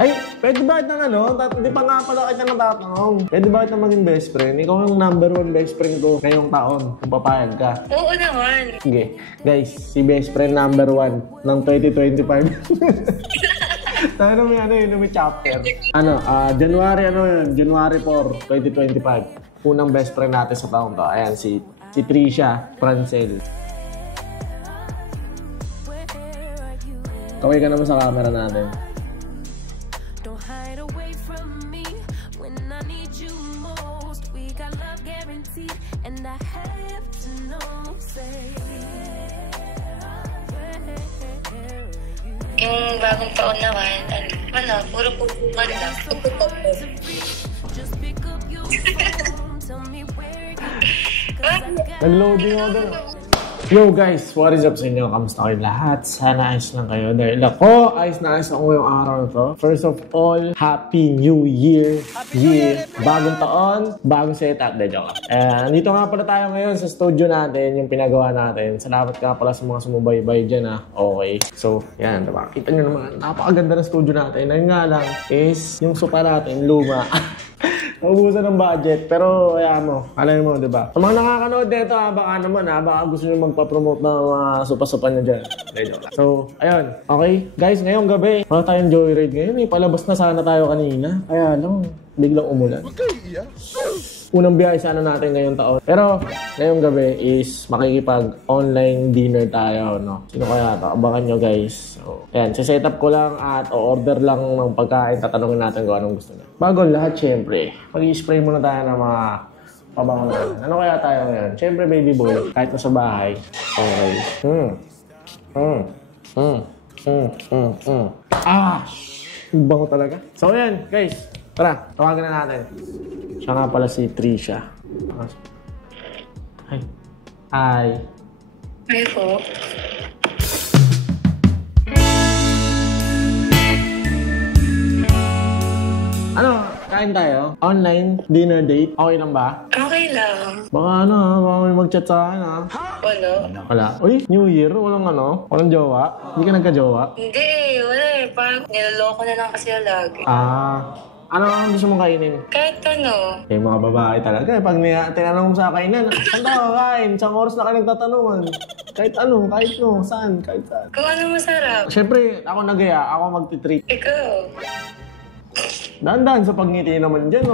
Ay, pwede ba kitang ano? Hindi pa nga pala kita natatanong. Pwede ba kitang maging best friend? Ikaw yung number 1 best friend ko ngayong taon. Kung papayag ka. Oo naman. Sige. Guys, si best friend number 1 ng 2025. Tayo may ano yun, may chapter. January 4, 2025. Unang best friend natin sa taong to. Ayan, si Trisha Francel. Kaway ka naman sa camera natin. Yung bagong taon naman, puro pupukan lang. Nag-loading ako doon. Yo guys, what is up sa inyo? Kamusta kayo lahat? Sana ayos lang kayo. Dahil ako, ayos na ayos ako ngayong araw na to. First of all, Happy New Year! Bagong taon, bagong setup. Nandito nga pala tayo ngayon sa studio natin, yung pinagawa natin. Salamat ka pala sa mga sumubaybay dyan ha. Okay. So, yan. Diba? Kita nyo naman, napakaganda ng studio natin. Ayun nga lang is, yung sopa natin, luma. Naubusan ng budget, pero kaya mo, alam mo, diba? Sa mga nakakanood dito, baka gusto nyo magpa-promote ng mga sopa-sopa nyo dyan. So, ayun. Okay, guys, ngayong gabi, wala tayong joyride ngayon. Palabas na sana tayo kanina. Kaya lang, biglang umulan. Unang biyahe sana natin ngayong taon. Pero, ngayong gabi is makikipag-online dinner tayo, no? Sino kaya ito? Abangan nyo, guys. So, ayan, set-up ko lang at o-order lang ng pagkain. Tatanungin natin kung anong gusto nyo. Bago lahat, syempre, mag-i-spray muna tayo ng mga pabango natin. Ano kaya tayo ngayon? Syempre, baby boy, kahit nasa bahay. Okay. Bango talaga. So, ayan, guys. Tara, tawagan na natin. Siya nga pala si Trisha. Hi. Hi. Hi po. Ano? Kain tayo? Online? Dinner date? Okay lang ba? Okay lang. Baka baka may mag-chat sa akin ha? Wala. Uy, New Year? Walang jowa? Hindi ka nagka-jowa? Hindi, wala eh. Parang niloloko na lang kasi lagi. Ano ang gusto mong kainin? Kahit ano. Mga babae talaga. Pag tinanong mo sa kainan, saan tayo kain? Isang oras na ka nagtatanungan. Kahit saan, kahit saan. Kung ano masarap. Siyempre, ako nagaya, ako magtitreat. Ikaw. Dahan-dahan sa pagngiti naman dyan,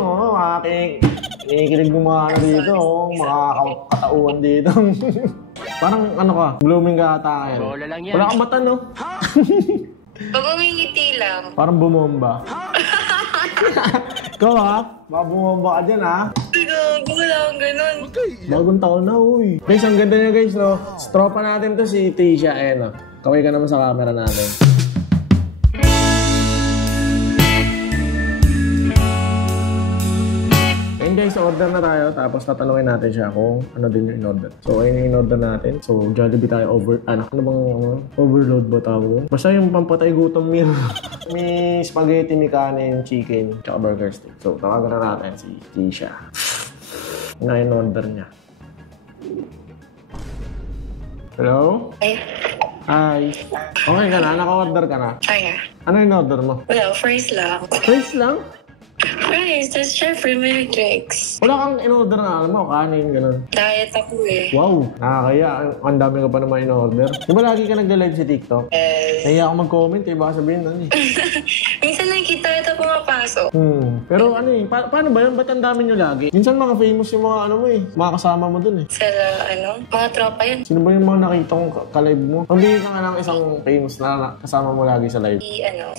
kinikilig mo mga dito, mga katauhan dito. Parang blooming ka ata ngayon. Wala kang mata, no? Pag umingiti lang. Parang bumomba. Ikaw baka bumomba ka dyan Wala akong ganun. Bagong taon na, uy. Guys, ang ganda niya guys, no? Stropa natin to si Trisha, Kaway ka naman sa camera natin. Guys, order na tayo. Tapos tatanungin natin siya kung ano din yung in-order. So, ayun yung in-order natin. So, Jollibee tayo overload ba tawag? Basta yung pampatay gutom meal. May spaghetti, may kanin, chicken, tsaka burger stick. So, tawagan na natin si Tisha. Nga yung order niya. Hello? Hi. Okay ka na? Naka-order ka na? Ay. Ano yung order mo? Wala, fries lang. Fries lang? Fries, tapos syempre may drinks. Wala kang in-order na kanin, ganun. Diet ako eh. Wow, nakakaya. Ang dami ka pa naman in-order. Di ba lagi ka nagla-live sa TikTok? Yes. Kaya ako mag-comment baka sabihin Minsan nakikita ito pumapasok. Pero paano ba yun? Ba't ang dami nyo lagi? Minsan mga famous yung mga kasama mo dun Mga tropa yun. Sino ba yung mga nakita kong ka-live mo? Pambili ka nga ng isang famous na kasama mo lagi sa live.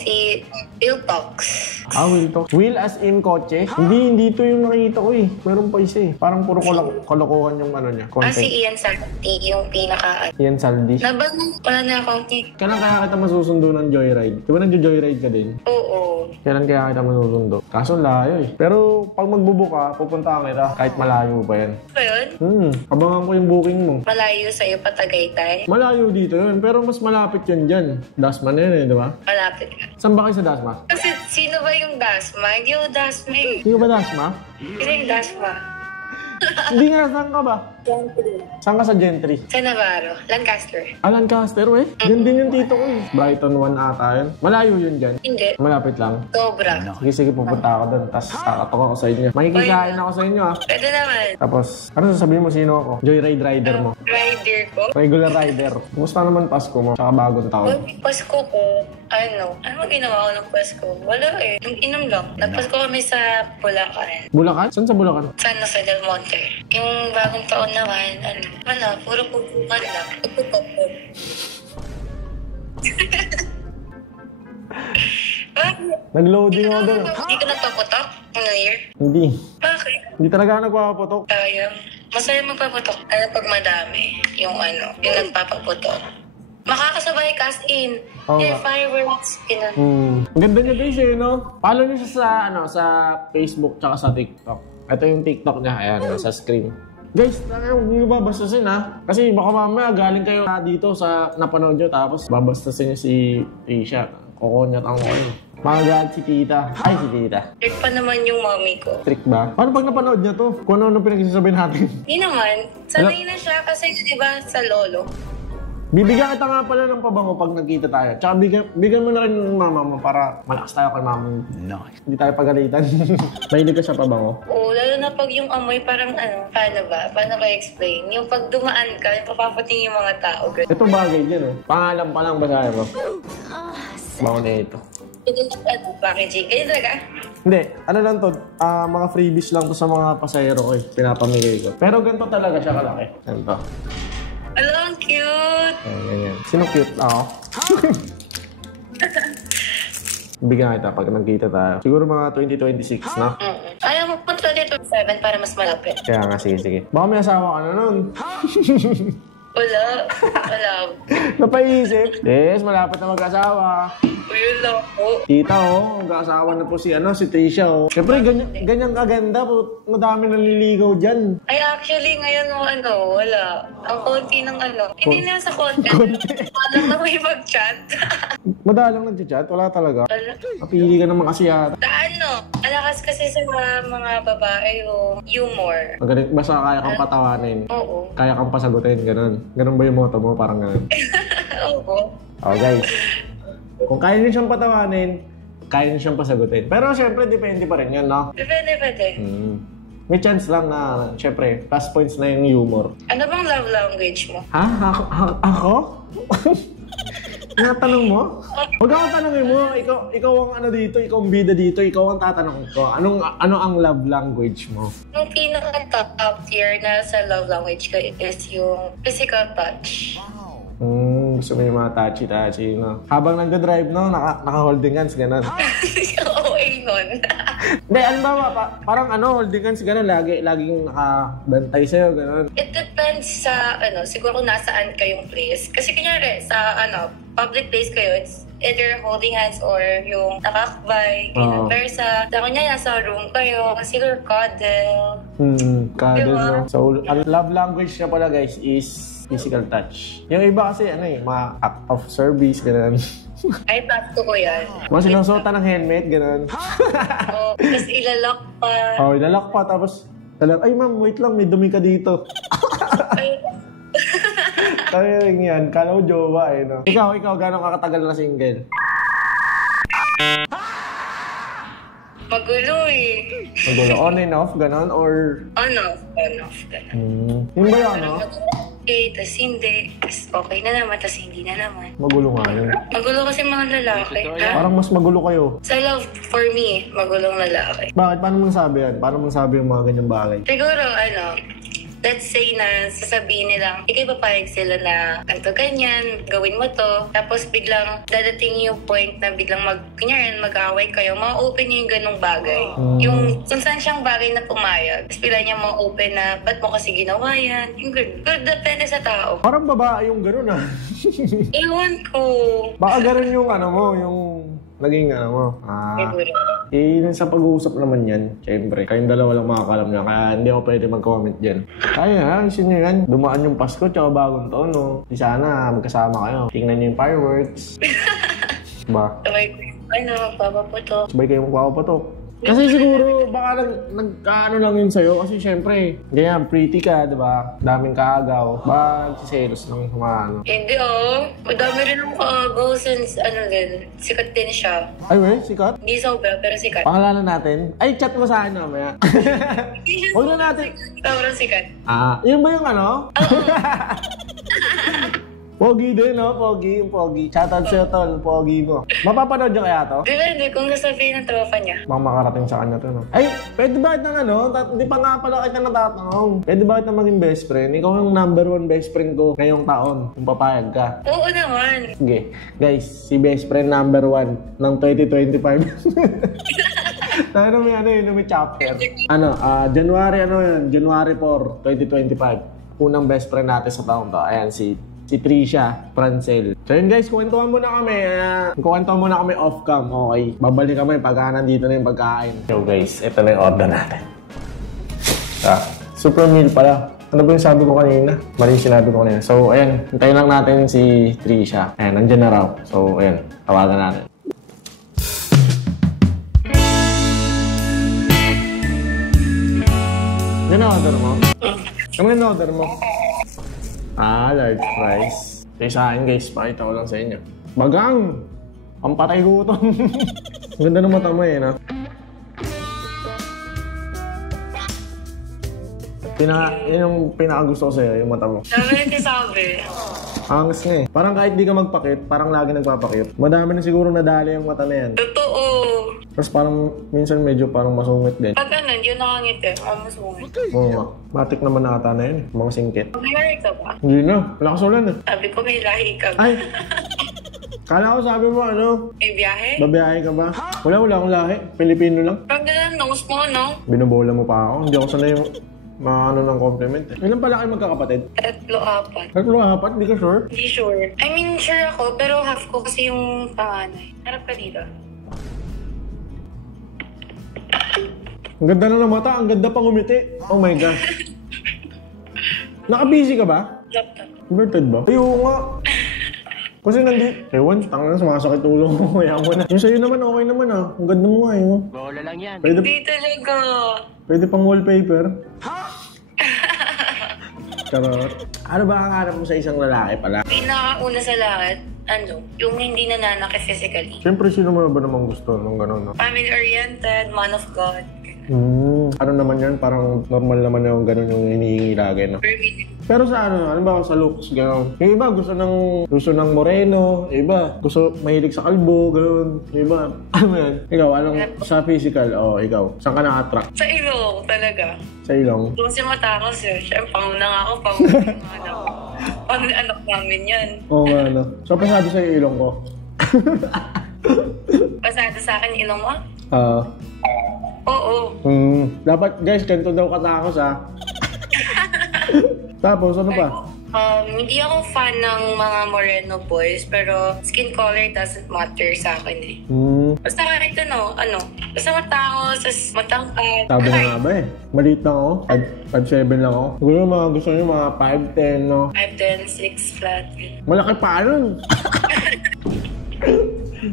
Si Will Talks. Will Talks. Will as in kotse? Hindi ito yung nakita ko Meron pa isa Parang puro kalokohan yung niya. Content. Si Ian Saldi, yung pinaka... Ian Saldi? Wala na akong Kailan kaya kita masusundo ng joyride? Di ba nag-joyride ka din? Oo. Kailan kaya kita masusundo? Kaso layo Pero pag magbubuka, pupunta kita kahit malayo pa yan. Ba yun? Abangan ko yung booking mo. Malayo sa'yo pa Tagaytay? Malayo dito yun, pero mas malapit yun dyan. Dasma na yun di ba? Malapit ka. Saan ba kayo sa Dasma? Kasi sino ba yung Dasma? Hindi yung Dasma Sino ba Dasma? Sino yung Dasma? Hindi nga, saan ka ba? Gentry. Saan ka sa Gentry? Sa Navarro. Lancaster. Lancaster, eh. Yan din yung tito ko eh. Brighton 1 ata yun. Malayo yun dyan. Hindi. Malapit lang. Sobra. Sige, sige, pupunta ako doon. Tapos kakatok ako sa inyo. Makikikain ako sa inyo ah. Pwede naman. Tapos, ano sasabihin mo sino ako? Joyride rider mo. Rider ko. Regular rider. Kumusta naman Pasko mo? Tsaka bagong taon. Pasko ko, ano ginawa ko ng Pasko? Wala eh. Inom lang. Nagpasko kami sa Bulacan. Bulacan? Saan sa Bulacan? Sana sa Del Monte. Yung bagong taon naman, wala, puro pupukan lang. Pupukan. Bakit? Nag-loading ako doon. Hindi ka nagpaputok? New Year? Hindi. Bakit? Hindi talaga ako nagpapaputok. Sayang. Masaya magpaputok. Pag madami, yung nagpapaputok. Makakasabay cast in. Oo Yeah, nga. fireworks. Ganun. Ang ganda niya guys eh, no? Follow niyo siya sa Facebook tsaka sa TikTok. Ito yung TikTok niya, ayan, sa screen. Guys, huwag niyo babastusin ha. Kasi baka mamaya galing kayo dito sa napanood niyo tapos babastusin niyo si Asia. Kokonyat ang kayo. Magagat si tita. Ay, si tita. Trick pa naman yung mommy ko. Trick ba? Paano pag napanood niya to? Kung ano pinagsasabihin natin? Hindi naman. Sanay na siya kasi di ba sa lolo. Bibigyan kita nga pala ng pabango pag nagkita tayo. Tsaka bigyan mo na rin ng mama mo para malakas tayo kay mama mo. Nice. Hindi tayo pagalitan. Mahilig ka sa pabango. Oo, lalo na pag yung amoy parang paano ba? Paano ba explain? Yung pag dumaan ka, papapating yung mga tao. Ganun. Ito bagay dyan eh. Pangalan pa lang basahin mo. Bango na ito. Ito na packaging. Ganyan talaga? Hindi, ano lang to, mga freebies lang to sa mga pasahero ko eh. Pinapamigay ko. Pero ganito talaga siya kalaki. Ganito. Hello, ang cute! Ayan, ganyan. Sino cute? Ako. Bigyan kita pag nagkita tayo. Siguro mga 2026 na. Ayaw mo po 2027 para mas malapit. Kaya nga, sige, sige. Baka may asawa ka na nun. Wala. Wala. Napaisip? Yes, malapit na mag-asawa. Yun lang po. Tita, oh, mag-asawa na po si Tricia, oh. Siyempre, ganyan kaganda po. Madami naliligaw dyan. Ay, actually, ngayon wala. Ang konti ng Hindi na sa content. Walang na may mag-chat. Madalang nag-chat? Wala talaga. Wala. Napili ka naman kasi yata. Alakas kasi sa mga babae yung humor. Magaling, basta kaya kang patawanin. Oo. Kaya kang pasagutin, ganun. Ganun ba yung motto mo? Parang ganun. Oo. Oh, guys. Kung kaya niyo siyang patawanin, kaya niyo siyang pasagutin. Pero syempre, depende pa rin yan, no? Pwede. May chance lang na, syempre, plus points na yung humor. Ano bang love language mo? Ha? Ako? Natanong mo? Huwag akong tanongin mo. Ikaw ang dito, ikaw ang bida dito, ikaw ang tatanong ko. Ano ang love language mo? Yung pinaka-top tier na sa love language ko is yung physical touch. Gusto mo yung mga touchy-touchy, no? Habang nag-drive, no? Naka-holding hands, gano'n. Oo, nun. Hindi, ano ba? Parang holding hands, gano'n. Laging nakabantay sa'yo, gano'n. It depends sa, siguro kung nasaan kayong place. Kasi kunyari, sa, public place kayo, it's either holding hands or yung nakakbay, Oo. Pero sa kunyari, nasa room kayo, siguro cuddle. Cuddle, Diba? no? So, ang love language niya pala, guys, is physical touch. Yung iba kasi, mga act of service, gano'n. Ay, pasto ko yan. Mga sinusuotan ng helmet, gano'n. Tapos ilalak pa. Ilalak pa, tapos, ay ma'am, wait lang, may dumi ka dito. Ay, Kaya rin yan, kala ko jowa eh, no? Ikaw, gano'n ka katagal na single? magulo eh. Magulo, on and off, gano'n, or... On off, gano'n. Yung ba yun, no? Okay, tas hindi, tas okay na naman, tas hindi na naman. Magulo nga yun. Magulo kasi mga lalaki. Ha? Parang mas magulo kayo. Sa love, for me, magulong lalaki. Bakit? Paano mong sabi yan? Paano mong sabi yung mga ganyang bagay? Siguro, let's say na sasabihin nilang, ikay papayag sila na ganito ganyan, gawin mo to. Tapos biglang dadating yung point na biglang kunyari, mag-away kayo, ma-open niyo yung ganong bagay. Yung kung saan siyang bagay na pumayag. Tapos bigla niya ma-open na, ba't mo kasi ginawa yan? Yung good, depende sa tao. Parang babae yung gano'n ah. Ewan ko. Baka gano'n yung yung naging mo. Siguro. Yun sa pag-uusap naman yan, syempre. Kayong dalawa lang makakalam niya, kaya hindi ako pwede mag-comment dyan. Kaya ayusin niyo yan. Dumaan yung Pasko, tsaka bagong taon, no? Di sana magkasama kayo. Tingnan niyo yung fireworks. Ba? Sabay ko, magpapaputok. Sabay kayo magpapaputok. Kasi siguro, baka nagkaano lang yun sa'yo. Kasi syempre, ganyan, pretty ka, di ba? Daming kaagaw. Ba, nagsiselos lang sa mga ano. Hindi madami rin ang kaagaw since sikat din siya. Ay, wey, sikat? Hindi sobra, pero sikat. Pangalanan natin? Ay, chat mo sa akin mamaya. Huwag na natin. Sobrang sikat. Yun ba yung ano? Oo. Pogi din, no? Pogi, yung pogi. Shoutout sa'yo, tol. Pogi mo. Mapapanood niya kaya to? Depende kung nasabihin ng tropa niya. Baka makarating sa kanya to, no? Ay, pwede ba kitang ano? Hindi pa nga pala kita natatanong. Pwede ba kitang maging best friend? Ikaw yung #1 best friend ko ngayong taon. Kung papayag ka. Oo naman. Sige. Guys, si best friend #1 ng 2025. Tayo may may chapter. January, January 4, 2025. Unang best friend natin sa taong to. Ayan, si Tricia Francel. So yun guys, kwentuhan muna kami off-cam. Okay, babalik kami pagka nandito na yung pagkain. So guys, ito na yung order natin. Super meal pala. Ano ba yung sabi ko kanina? Mali yung sinabi ko kanina. So ayan, hintayin lang natin si Tricia. Ayan, nandiyan na raw. So ayan, tawagan natin. Ano na order mo? Ano na order mo? Large fries. Kaya sa akin guys, pakita ko lang sa inyo. Bagang! Ang patay gutom. Ganda ng mata mo no? Yun yung pinakagusto ko sa'yo, yung mata mo. Sabi yung sabi. Angas nga Parang kahit di ka magpakit, parang lagi nagpapakit. Madami na siguro nadali yung mata na yan. Totoo. Tapos parang minsan medyo parang masungit din. Pag hindi yun nakangiti. Masungit. Oo, matik naman na ata na yun. Mga singkit. May ka ba? Hindi na. Lakas ulan Sabi ko may lahi ka ba? Ay! Kala ko sabi mo May biyahe? Babiyahe ka ba? Wala akong lahi. Pilipino lang. Pag ganun, nose mo, no? Binobola mo pa ako. Hindi ako sanay yung ng compliment Ilan pala kayo magkakapatid? 3, 4. 3, 4? Di ka sure? Hindi sure. I mean, sure ako, pero half ko kasi yung panganay. Harap ka dito. Ang ganda na ng mata. Ang ganda pang umiti. Oh my God. Naka-busy ka ba? Laptop. Converted ba? Ayaw nga. Kasi ewan, tangan na sumasakit ulo ko. Kaya mo na. Yung sa'yo naman, okay naman Ang ganda mo nga Bola lang yan. Hindi talaga. Pwede pang wallpaper. Charot. Ano ba ang harap mo sa isang lalaki pala? Pinakauna sa lahat, yung hindi nananakit physically. Siyempre, sino mo ba namang gusto nung gano'n, no? Family-oriented, man of God. Ano naman yan? Parang normal naman yung gano'n yung hinihingi lagi, no? Pero sa ba sa looks, gano'n. Yung iba gusto ng moreno, yung iba gusto mahilig sa kalbo, gano'n. Yung iba, ano yan? Ikaw, sa physical, ikaw, saan ka na-attract? Sa ilong, talaga. Sa ilong? Doon si Matangos Siyempre, panguna nga ako, panguna nga anak. Anak namin yan. Oo nga, no? So, pasado sa'yo yung ilong ko? Pasado sa akin yung ilong mo? Oo. Dapat, guys, ganito daw katangos, Tapos, ano pa? Hindi ako fan ng mga moreno boys, pero skin color doesn't matter sa akin Basta kahit basta matangos, matangkad. Sabi na nga ba maliit lang ako, 5'7" lang ako. Siguro mga gusto nyo mga 5'10", no? 5'10", 6 flat. Malaki pa nun!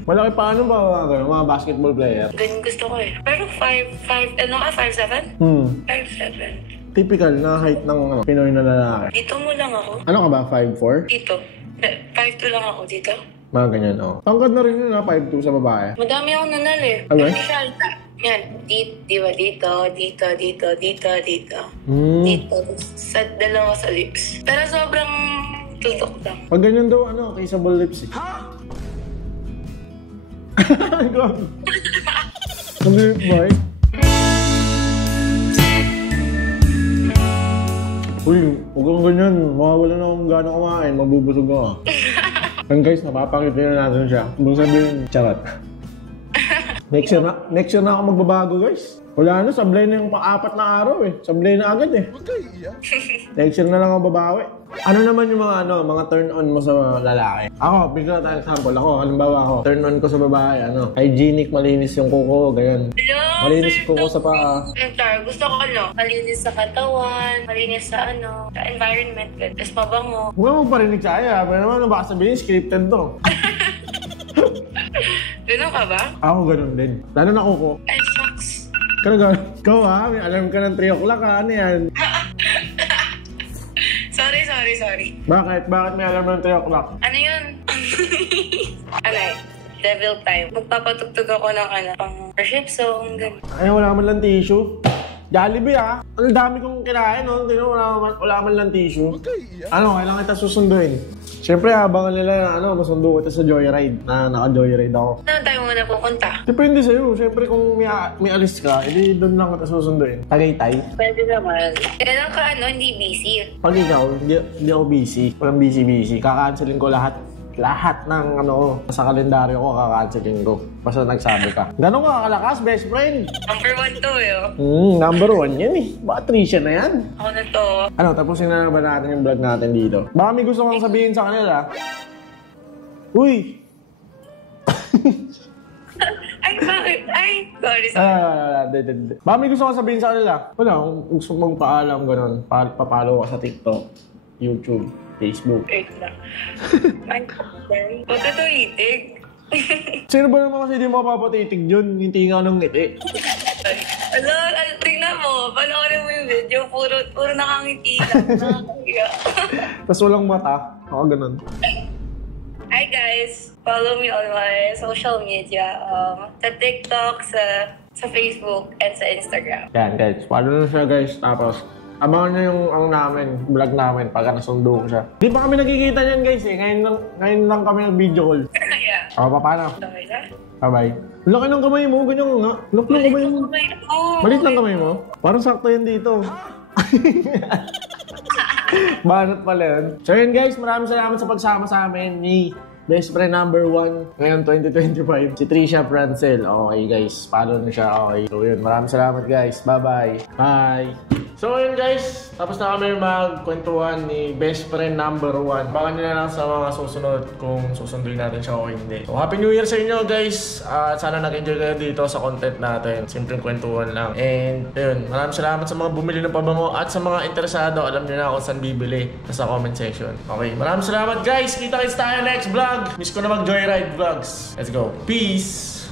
Malaki pa nun ba mga basketball player? Ganun gusto ko Pero 5'7"? 5'7". Typical na height ng Pinoy na lalaki. Dito mo lang ako. Ano ka ba? 5'4"? Dito. 5'2" lang ako dito. Mga ganyan, Tangkad na rin yun 5'2" sa babae. Madami akong nanal Okay. Hindi siya alta. Yan. Di ba? Dito. Dito. Sa dalawa sa lips. Pero sobrang tutok lang. Pag ganyan daw, kissable lips God. Ang lip boy. Uy, huwag kang ganyan. Mawawala na akong gano'ng kumain. Mabubusog ako. And guys, napapakita na natin siya. Ibig sabihin, charot. Next year na ako magbabago, guys. Wala na, sablay na yung pa-4 na araw Sablay na agad Next year na lang ako babawi. Ano naman yung mga turn on mo sa lalaki? Ako, bigla tayo example. Halimbawa ako, turn on ko sa babae, hygienic, malinis yung kuko, ganyan. Malinis kuko sa paa. Gusto ko malinis sa katawan, malinis sa sa environment, tapos mabango. Huwag mo parinig sa akin, pero naman baka sabihin, scripted to. Ganun ka ba? Ako ganun din. Lalo na kuko. Ay, shucks. Ikaw ha, may alarm ka ng 3 o'clock ha, ano yan? Sorry. Bakit? Bakit may alarm ng 3 o'clock? Ano yun? Ano eh? Devil time. Magpapatugtog ako ng pang worship song, ganun. Ay, wala man lang tissue. Jollibee ha. Ang dami kong kinain, no? Hindi wala man lang tissue. Ano, kailangan kita susunduin. Siyempre, abangan nila na masundo kita sa Joyride. Na naka-Joyride ako. Saan tayo muna pupunta? Depende sa'yo. Siyempre, kung may alis ka, edi doon lang kita susunduin. Tagaytay. Pwede naman. Kailan ka hindi busy? Pag ikaw, hindi ako busy. Walang busy. Kakancelin ko lahat ng sa kalendaryo ko, kakancelin ko. Basta nagsabi ka. Ganun ka kalakas, best friend. Number 1 to Number 1 yan eh. Baka Tricia na yan. Ako na to. Ano, tapusin na ba natin yung vlog natin dito? Baka may gusto kong sabihin sa kanila. Uy! Ay, bakit? Ay, sorry. Baka may gusto kong sabihin sa kanila. Wala, kung gusto mong paalam ganun, papalo ka sa TikTok, YouTube, Facebook. Wait lang. Huwag ka to itig. Sino ba naman kasi di mapapatitig yun? Hindi nga nung ngiti. Tingnan mo. Panoorin mo yung video. Puro nakangiti lang. Tapos walang mata. Ako ganun. Hi guys! Follow me on my social media. Sa TikTok, sa Facebook, and sa Instagram. Yan guys. Follow na siya guys. Tapos abangan nyo yung vlog namin pagka nasundo ko siya. Di ba kami nagkikita niyan guys eh. Ngayon lang kami nag-video call. Yeah. Paano? Okay na? Bye-bye. Laki ng kamay mo. Ganyan nga. Laki ng kamay mo. Malit lang kamay mo. Parang sakto yan dito. Banat pala yun. So yun guys, maraming salamat sa pagsama sa amin ni best friend number 1 ngayon 2025, si Tricia Francel. Okay guys, follow na siya. Okay. So yun, maraming salamat guys. Bye-bye. Bye. So yun guys, tapos na kami magkwentuhan ni best friend number 1. Baka nyo na lang sa mga susunod kung susunduin natin siya o hindi. So Happy New Year sa inyo guys. At sana nag-enjoy kayo dito sa content natin. Simpleng kwentuhan lang. And yun, maraming salamat sa mga bumili ng pabango at sa mga interesado. Alam nyo na kung saan bibili sa comment section. Okay, maraming salamat guys. Kita-kits tayo next vlog. Miss ko na mag-joyride vlogs. Let's go. Peace!